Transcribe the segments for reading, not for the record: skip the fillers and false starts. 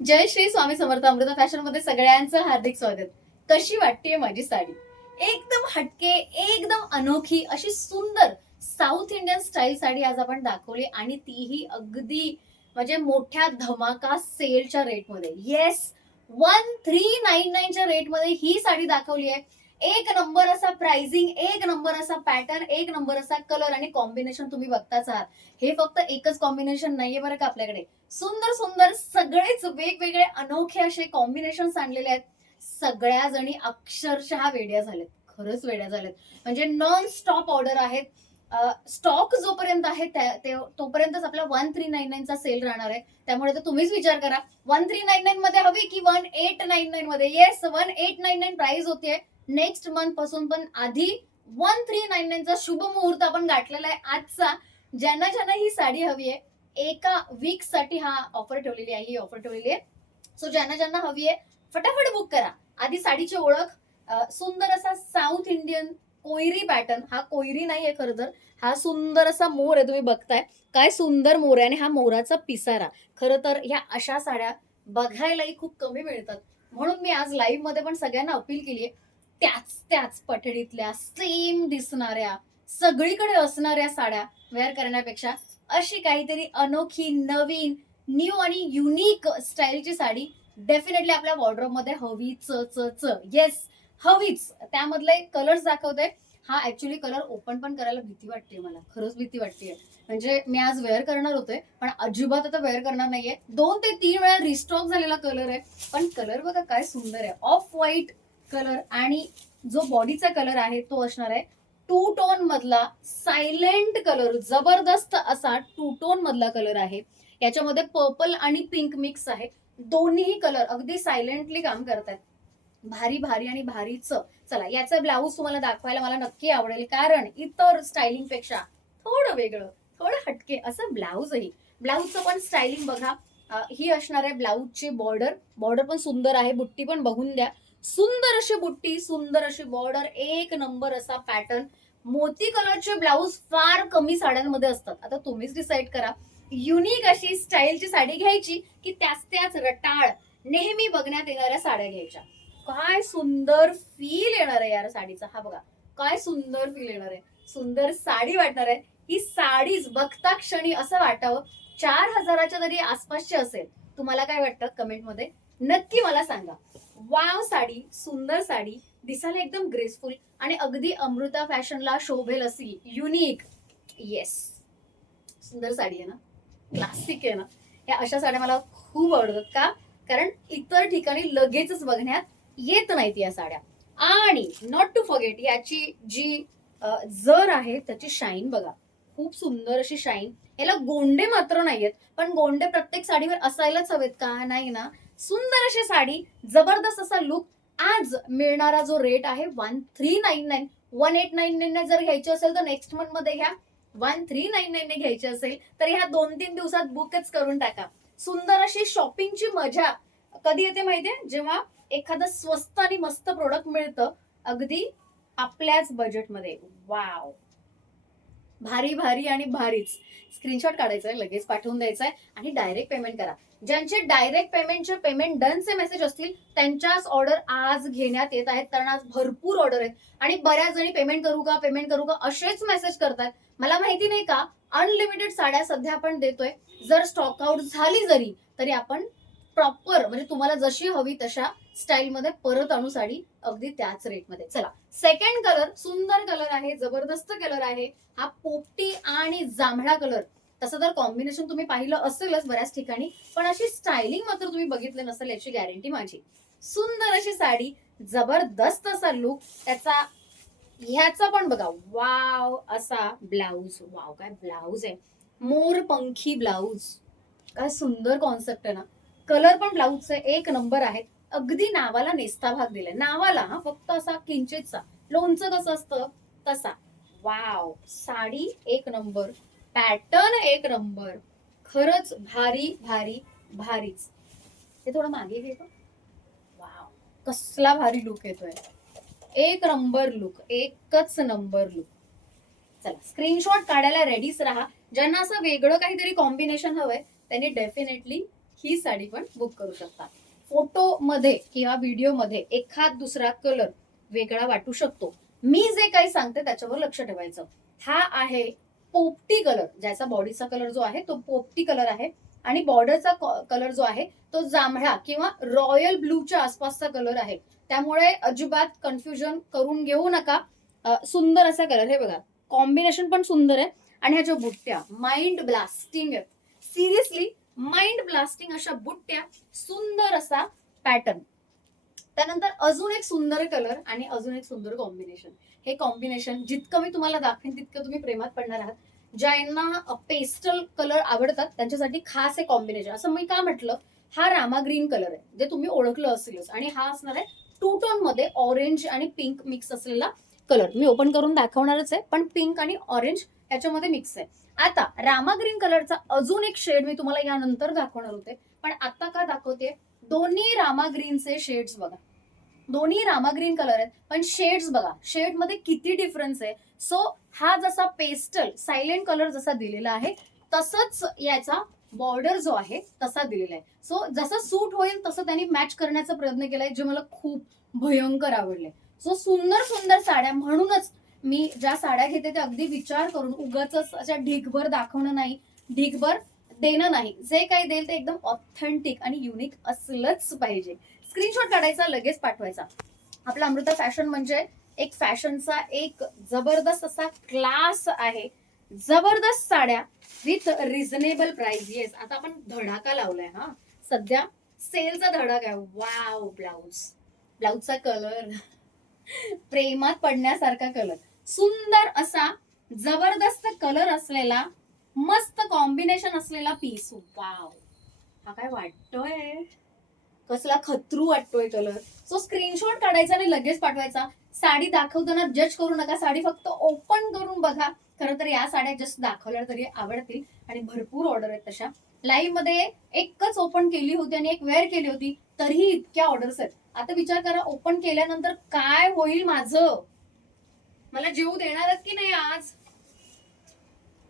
जय Shri Swami Samarth. Amruta fashion मध्ये सगळ्यांचं हार्दिक स्वागत. कशी वाटतेय माझी साडी? एकदम हटके, एकदम अनोखी अशी सुंदर साऊथ इंडियन स्टाईल साडी आज आपण दाखवली आणि तीही अगदी म्हणजे मोठ्या धमाका सेलच्या रेटमध्ये. येस, 1399च्या रेटमध्ये ही साडी दाखवली आहे. एक नंबर असा प्राइसिंग, एक नंबर असा पॅटर्न, एक नंबर असा कलर आणि कॉम्बिनेशन तुम्ही बघताच आहात. हे फक्त एकच कॉम्बिनेशन नाहीये बरं का आपल्याकडे. सुंदर सुंदर सगळेच वेगवेगळे अनोखे असे कॉम्बिनेशन आणलेले आहेत. सगळ्या जणी अक्षरशः वेड्या झालेत, खरंच वेड्या झालेत. म्हणजे नॉन स्टॉप ऑर्डर आहेत. स्टॉक जोपर्यंत आहे तोपर्यंतच आपला 1399चा सेल राहणार आहे. त्यामुळे तर तुम्हीच विचार करा, 1399 मध्ये हवी की 1899 मध्ये. येस, 1899 प्राइस होतीये. नेक्स्ट मंथ पासून पण आधी 1399चा शुभ मुहूर्त आपण गाठलेला आहे आजचा. ज्यांना ज्यांना ही साडी हवी आहे, एका वीक साठी हा ऑफर ठेवलेली आहे, ही ऑफर ठेवलेली आहे. सो ज्यांना ज्यांना हवी आहे फटाफट बुक करा. आधी साडीची ओळख, सुंदर असा साऊथ इंडियन कोयरी पॅटर्न. हा कोयरी नाहीये खरं तर, हा सुंदर असा मोर आहे. तुम्ही बघताय काय सुंदर मोर आहे आणि हा मोराचा पिसारा. खरं तर ह्या अशा साड्या बघायलाही खूप कमी मिळतात, म्हणून मी आज लाईव्ह मध्ये पण सगळ्यांना अपील केली आहे. त्याच त्याच पठडीतल्या सेम दिसणाऱ्या, सगळीकडे असणाऱ्या साड्या वेअर करण्यापेक्षा अशी काहीतरी अनोखी, नवीन, न्यू आणि युनिक स्टाईलची साडी डेफिनेटली आपल्या वॉर्डरोब मध्ये हवीच. येस, हवीच. त्यामधले कलर्स दाखवते. हा ऍक्च्युली कलर ओपन पण करायला भीती वाटते मला, खरंच भीती वाटते. म्हणजे मी आज वेअर करणार होते पण अजिबात आता वेअर करणार नाहीये. 2 ते 3 वेळा रिस्टॉक झालेला कलर आहे, पण कलर बघा काय सुंदर आहे. ऑफ व्हाईट कलर आणि जो बॉडीचा कलर आहे तो असणार आहे टू टोन मधला सायलेंट कलर. जबरदस्त असा टू टोन मधला कलर आहे. याच्यामध्ये पर्पल आणि पिंक मिक्स आहे. दोन्ही कलर अगदी सायलेंटली काम करतात. भारी भारी आणि भारीच. चला, याचं ब्लाऊज तुम्हाला दाखवायला मला नक्की आवडेल, कारण इतर स्टायलिंग पेक्षा थोडं वेगळं, थोडं हटके असं ब्लाऊजही. ब्लाऊजचं पण स्टायलिंग बघा. ही असणार आहे ब्लाऊजची बॉर्डर. बॉर्डर पण सुंदर आहे, बुट्टी पण बघून द्या. सुंदर अशी बुट्टी, सुंदर अशी बॉर्डर, एक नंबर असा पॅटर्न. मोती कलरचे ब्लाऊज फार कमी साड्यांमध्ये असतात. आता तुम्हीच डिसाईड करा, युनिक अशी स्टाईलची साडी घ्यायची की त्याच त्याच रटाळ नेहमी बघण्यात येणाऱ्या साड्या घ्यायच्या. काय सुंदर फील येणार आहे यार साडीचा. हा बघा काय सुंदर फील येणार आहे, सुंदर साडी वाटणार आहे. ही साडीच बघता क्षणी असं वाटावं 4000च्या तरी आसपासची असेल. तुम्हाला काय वाटतं कमेंट मध्ये नक्की मला सांगा. वाव साडी, सुंदर साडी, दिसायला एकदम ग्रेसफुल आणि अगदी अमृता फॅशनला शोभेल अशी युनिक. येस, सुंदर साडी आहे ना, क्लासिक आहे ना. या अशा साड्या मला खूप आवडतात. का? कारण इतर ठिकाणी लगेचच बघण्यात येत नाहीत या साड्या. आणि नॉट टू फॉरगेट, याची जी जर आहे त्याची शाईन बघा, खूप सुंदर अशी शाईन. याला गोंडे मात्र नाहीयेत, पण गोंडे प्रत्येक साडीवर असायलाच हवेत का? नाही ना. सुंदर अशी साडी, जबरदस्त असा लुक. आज मिळणारा जो रेट आहे 1399, 1899 जर घ्यायची असेल तर नेक्स्ट मंथ मध्ये घ्या. 1399 घ्यायची असेल तर ह्या 2-3 दिवसात बुकच करून टाका. सुंदर अशी शॉपिंगची मजा कधी येते माहितीये? जेव्हा एखादं स्वस्त आणि मस्त प्रोडक्ट मिळतं अगदी आपल्याच बजेटमध्ये. वाव, भारी भारी आणि भारीच. स्क्रीनशॉट काढायचंय, लगेच पाठवून द्यायचंय आणि डायरेक्ट पेमेंट करा. ज्यांचे डायरेक्ट पेमेंटचे पेमेंट डनचे मेसेज असतील त्यांच्याच ऑर्डर आज घेण्यात येत आहेत, कारण आज भरपूर ऑर्डर आहेत. आणि बऱ्याच जणी पेमेंट करू का, पेमेंट करू का असेच मेसेज करतात. मला माहिती नाही का, अनलिमिटेड साड्या सध्या आपण देतोय. जर स्टॉक आउट झाली जरी तरी आपण प्रॉपर म्हणजे तुम्हाला जशी हवी तशा स्टाईल मध्ये परत आणू साडी अगदी त्याच रेटमध्ये. चला, सेकंड कलर सुंदर कलर आहे, जबरदस्त कलर आहे. हा पोपटी आणि जांभळा कलर. तसं तर कॉम्बिनेशन तुम्ही पाहिलं असेलच बऱ्याच ठिकाणी, पण अशी स्टायलिंग मात्र तुम्ही बघितलं नसेल याची गॅरंटी माझी. सुंदर अशी साडी, जबरदस्त असा लुक त्याचा. ह्याचा पण बघा वाव असा ब्लाऊज. वाव, काय ब्लाऊज आहे, मोर पंखी ब्लाऊज. काय सुंदर कॉन्सेप्ट आहे ना. कलर पण ब्लाऊजचे एक नंबर आहेत. अगदी नावाला नेस्ता भाग दिलाय, नावाला हा, फक्त असा किंचितसा. लोणचं कसं असतं तसा. वाव, साडी एक नंबर, पॅटर्न एक नंबर. खरंच भारी भारी भारीच. ते थोडं मागे घे. वाव, कसला भारी लुक येतोय. एक नंबर लुक, एकच नंबर लुक. चला, स्क्रीनशॉट काढायला रेडीच राहा. ज्यांना असं वेगळं काहीतरी कॉम्बिनेशन हवंय त्यांनी डेफिनेटली ही साडी पण बुक करू शकता. फोटोमध्ये किंवा व्हिडिओमध्ये एखाद दुसरा कलर वेगळा वाटू शकतो. मी जे काही सांगते त्याच्यावर लक्ष ठेवायचं. हा आहे पोपटी कलर, ज्याचा बॉडीचा कलर जो आहे तो पोपटी कलर आहे आणि बॉर्डरचा कलर जो आहे तो जांभळा किंवा रॉयल ब्लूच्या आसपासचा कलर आहे. त्यामुळे अजिबात कन्फ्युजन करून घेऊ नका. सुंदर असा कलर, हे बघा कॉम्बिनेशन पण सुंदर आहे आणि ह्या ज्या बुट्ट्या माइंड ब्लास्टिंग आहेत. सिरियसली माइंड ब्लास्टिंग अशा बुट्ट्या, सुंदर असा पॅटर्न. त्यानंतर अजून एक सुंदर कलर आणि अजून एक सुंदर कॉम्बिनेशन. हे कॉम्बिनेशन जितकं मी तुम्हाला दाखवेन तितकं तुम्ही प्रेमात पडणार आहात. ज्यांना पेस्टल कलर आवडतात त्यांच्यासाठी खास हे कॉम्बिनेशन. असं मी का म्हटलं, हा रामा ग्रीन कलर आहे जे तुम्ही ओळखलं असेलच आणि हा असणार आहे टू टोन मध्ये ऑरेंज आणि पिंक मिक्स असलेला कलर. मी ओपन करून दाखवणारच आहे, पण पिंक आणि ऑरेंज याच्यामध्ये मिक्स आहे. आता रामा ग्रीन कलरचा अजून एक शेड मी तुम्हाला यानंतर दाखवणार होते, पण आता का दाखवते, दोन्ही रामा ग्रीनचे शेड्स बघा. दोन्ही रामा ग्रीन कलर आहेत, पण शेड्स बघा, शेड मध्ये किती डिफरन्स आहे. सो हा जसा पेस्टल सायलेंट कलर जसा दिलेला आहे तसंच याचा बॉर्डर जो आहे तसा दिलेला आहे. सो जसं सूट होईल तसं त्यांनी मॅच करण्याचा प्रयत्न केलाय, जे मला खूप भयंकर आवडले. सो सुंदर सुंदर साड्या, म्हणूनच मी ज्या साड्या घेते ते अगदी विचार करून, उगाच अशा ढीगभर दाखवणं नाही, ढीगभर देणं नाही. जे काही देईल ते एकदम ऑथेंटिक आणि युनिक असलंच पाहिजे. स्क्रीनशॉट काढायचा, लगेच पाठवायचा. आपला अमृता फॅशन म्हणजे एक फॅशनचा एक जबरदस्त असा क्लास आहे. जबरदस्त साड्या विथ रिझनेबल प्राइस. येस, आता आपण धडाका लावलाय. हा सध्या सेलचा धडाका आहे. वाव, ब्लाउजचा कलर प्रेमात पडण्यासारखा कलर, सुंदर असा जबरदस्त कलर असलेला, मस्त कॉम्बिनेशन असलेला पीस. वाव, हा काय वाटतोय, कसला खतरू वाटतोय कलर. सो स्क्रीनशॉट काढायचा आणि लगेच पाठवायचा. साडी दाखवताना जज करू नका, साडी फक्त ओपन करून बघा. खरं तर या साड्या जस्ट दाखवल्या तरी आवडतील आणि भरपूर ऑर्डर आहेत तशा. लाईव्ह मध्ये एकच ओपन केली होती आणि एक वेअर केली होती, तरीही इतक्या ऑर्डर्स आहेत. आता विचार करा, ओपन केल्यानंतर काय होईल माझं, मला जेवू देणार की नाही आज.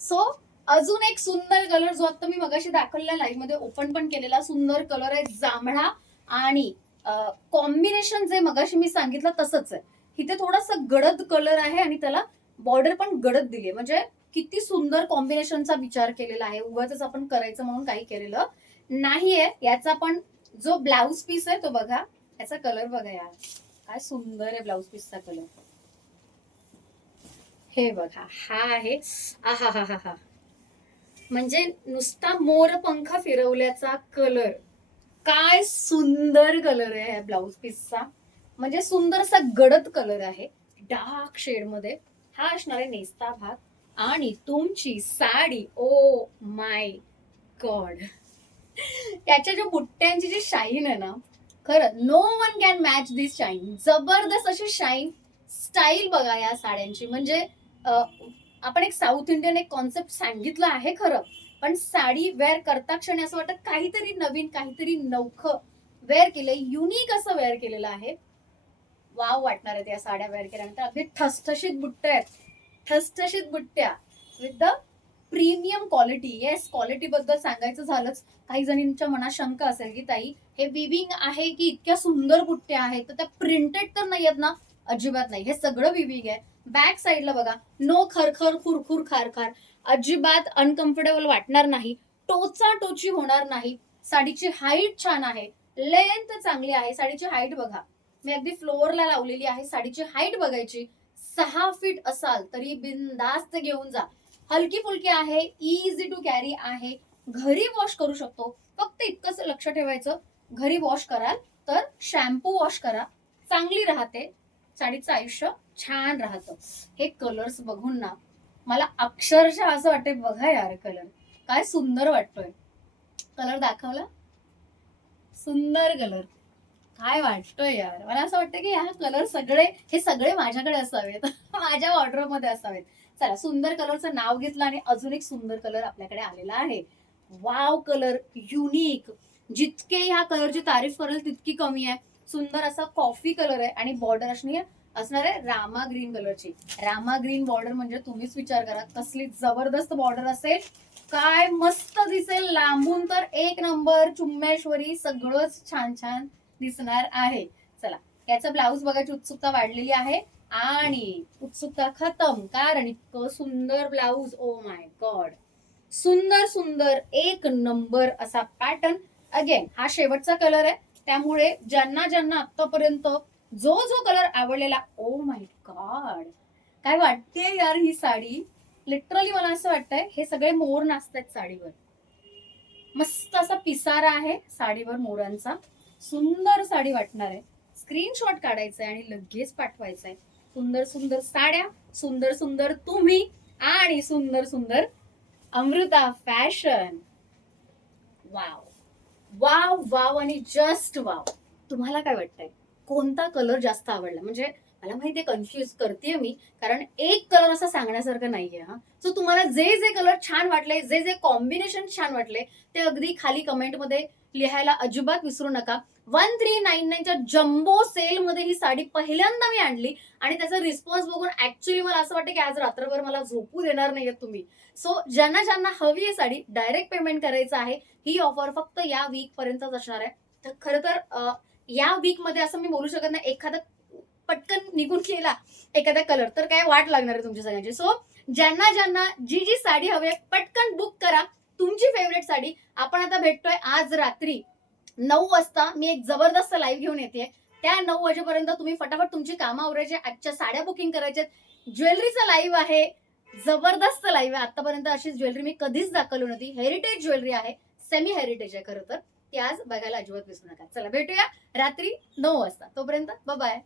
सो अजून एक सुंदर कलर जो आता मी मगाशी दाखवलेला लाईव्ह मध्ये ओपन पण केलेला सुंदर कलर आहे, जांभळा आणि कॉम्बिनेशन जे मगाशी मी सांगितलं तसंच आहे. इथे थोडासा गडद कलर आहे आणि त्याला बॉर्डर पण गडद दिली, म्हणजे किती सुंदर कॉम्बिनेशनचा विचार केलेला आहे. उगाच आपण करायचं म्हणून काही केलेलं नाहीये. याचा पण जो ब्लाउज पीस आहे तो बघा, याचा कलर बघा यार, काय सुंदर आहे ब्लाउज पीसचा कलर. हे बघा, हा आहे, आहा हा हा हा, म्हणजे नुसता मोरपंख फिरवल्याचा कलर. काय सुंदर कलर आहे ब्लाउज पीसचा, म्हणजे सुंदरसा गडद कलर आहे डार्क शेड मध्ये. हा असणार आहे नेसता भाग आणि तुमची साडी. ओ माय गॉड, त्याच्या ज्या बुट्ट्यांची जी शाईन आहे ना, खरं no one can match this shine. जबरदस्त अशी शाईन, स्टाईल बघा या साड्यांची. म्हणजे आपण एक साऊथ इंडियन एक कॉन्सेप्ट सांगितलं आहे खरं, पण साडी वेअर करता क्षणी असं वाटत काहीतरी नवीन, काहीतरी नवखं वेअर केलंय, युनिक असं वेअर केलेलं आहे. वाव वाटणार आहे त्या साड्या वेअर केल्यानंतर. अगदी ठसठशीत बुट्ट्या आहेत, ठसठशीत बुट्ट्या with the premium quality. Yes, quality बद्दल सांगायचं झालंच. काही जणींच्या मनात शंका असेल की ताई हे विविंग आहे की इतक्या सुंदर बुट्ट्या आहेत, तर त्या प्रिंटेड तर नाही आहेत ना. अजिबात नाही, हे सगळं विविंग आहे. बॅक साईडला बघा, नो खरखर खुरखुर खारखार, अजिबात अनकम्फर्टेबल वाटणार नाही, टोचा टोची होणार नाही. साडीची हाईट छान आहे, लेंथ चांगली आहे. साडीची हाईट बघा, मी अगदी फ्लोअरला लावलेली आहे. साडीची हाईट बघायची, 6 फीट असाल तरी बिनधास्त घेऊन जा. हलकी फुलकी आहे, इझी टू कॅरी आहे, घरी वॉश करू शकतो. फक्त इतकंच लक्ष ठेवायचं, घरी वॉश कराल तर शॅम्पू वॉश करा, चांगली राहते, साडीचं आयुष्य छान राहतं. हे कलर्स बघून ना मला अक्षरशः असं वाटतंय, बघा यार कलर काय सुंदर वाटतोय. कलर दाखवला, सुंदर कलर, काय वाटतोय यार. मला असं वाटतं की ह्या कलर सगळे, हे सगळे माझ्याकडे असावेत, माझ्या वॉर्डरोब मध्ये असावेत. चला, सुंदर कलरचं नाव घेतलं आणि अजून एक सुंदर कलर आपल्याकडे आलेला आहे. Wow colour, unique. जितके ह्या कलरची तारीफ करेल तितकी कमी आहे. सुंदर असा कॉफी कलर आहे आणि बॉर्डर असणार आहे रामा ग्रीन कलरची. रामा ग्रीन बॉर्डर म्हणजे तुम्हीच विचार करा कसली जबरदस्त बॉर्डर असेल. काय मस्त दिसेल लांबून तर एक नंबर चुम्मेश्वरी सगळंच छान छान दिसणार आहे. चला याचा ब्लाऊज बघायची उत्सुकता वाढलेली आहे आणि उत्सुकता खतम, कारण इतकं सुंदर ब्लाऊज. ओ माय गॉड, सुंदर सुंदर एक नंबर असा पॅटर्न. अगेन हा शेवटचा कलर आहे, त्यामुळे ज्यांना ज्यांना आतापर्यंत जो जो कलर आवडलेला, ओ माय गॉड काय वाटते यार ही साडी. लिटरली मला असं वाटतंय हे सगळे मोर नाचतात साडीवर. मस्त असा पिसारा आहे साडीवर मोरांचा. सुंदर साडी वाटणार आहे. स्क्रीनशॉट काढायचा आहे आणि लगेच पाठवायचा आहे. सुंदर सुंदर साड्या, सुंदर सुंदर तुम्ही आणि सुंदर सुंदर Amruta fashion. Wow wow wow आणि जस्ट वाव. तुम्हाला काय वाटतंय कोणता कलर जास्त आवडला? म्हणजे मला माहितीये कन्फ्युज करते मी, कारण एक कलर असा सांगण्यासारखं नाहीये. हा सो तुम्हाला जे जे कलर छान वाटले, जे जे कॉम्बिनेशन छान वाटले, ते अगदी खाली कमेंटमध्ये लिहायला अजिबात विसरू नका. 1399च्या जम्बो सेल मध्ये ही साडी पहिल्यांदा मी आणली आणि त्याचा रिस्पॉन्स बघून ऍक्च्युली मला असं वाटतं की आज रात्रभर मला झोपू देणार नाहीये तुम्ही. सो ज्यांना ज्यांना हवी आहे साडी डायरेक्ट पेमेंट करायचं आहे. ही ऑफर फक्त या वीक पर्यंतच असणार आहे. तर खरं तर या वीक मध्ये असं मी बोलू शकत नाही एखादा पटकन निघून गेला एखादा कलर तर काय वाट लागणार आहे तुमच्या सगळ्यांची. सो ज्यांना ज्यांना जी जी साडी हवी आहे पटकन बुक करा तुमची फेवरेट साडी. आपण आता भेटतोय आज रात्री 9 वाजता. मी एक जबरदस्त लाईव्ह घेऊन येते. त्या 9 वाजेपर्यंत तुम्ही फटाफट तुमची कामं आवरायची, आजच्या साड्या बुकिंग करायच्या. ज्वेलरीचा लाईव्ह आहे, जबरदस्त लाईव्ह आहे. आतापर्यंत अशी ज्वेलरी मी कधीच दाखवली नव्हती. हेरिटेज ज्वेलरी आहे, सेमी हेरिटेज आहे खरं तर. ती आज बघायला अजिबात विसरू नका. चला भेटूया रात्री 9 वाजता. तोपर्यंत बाय.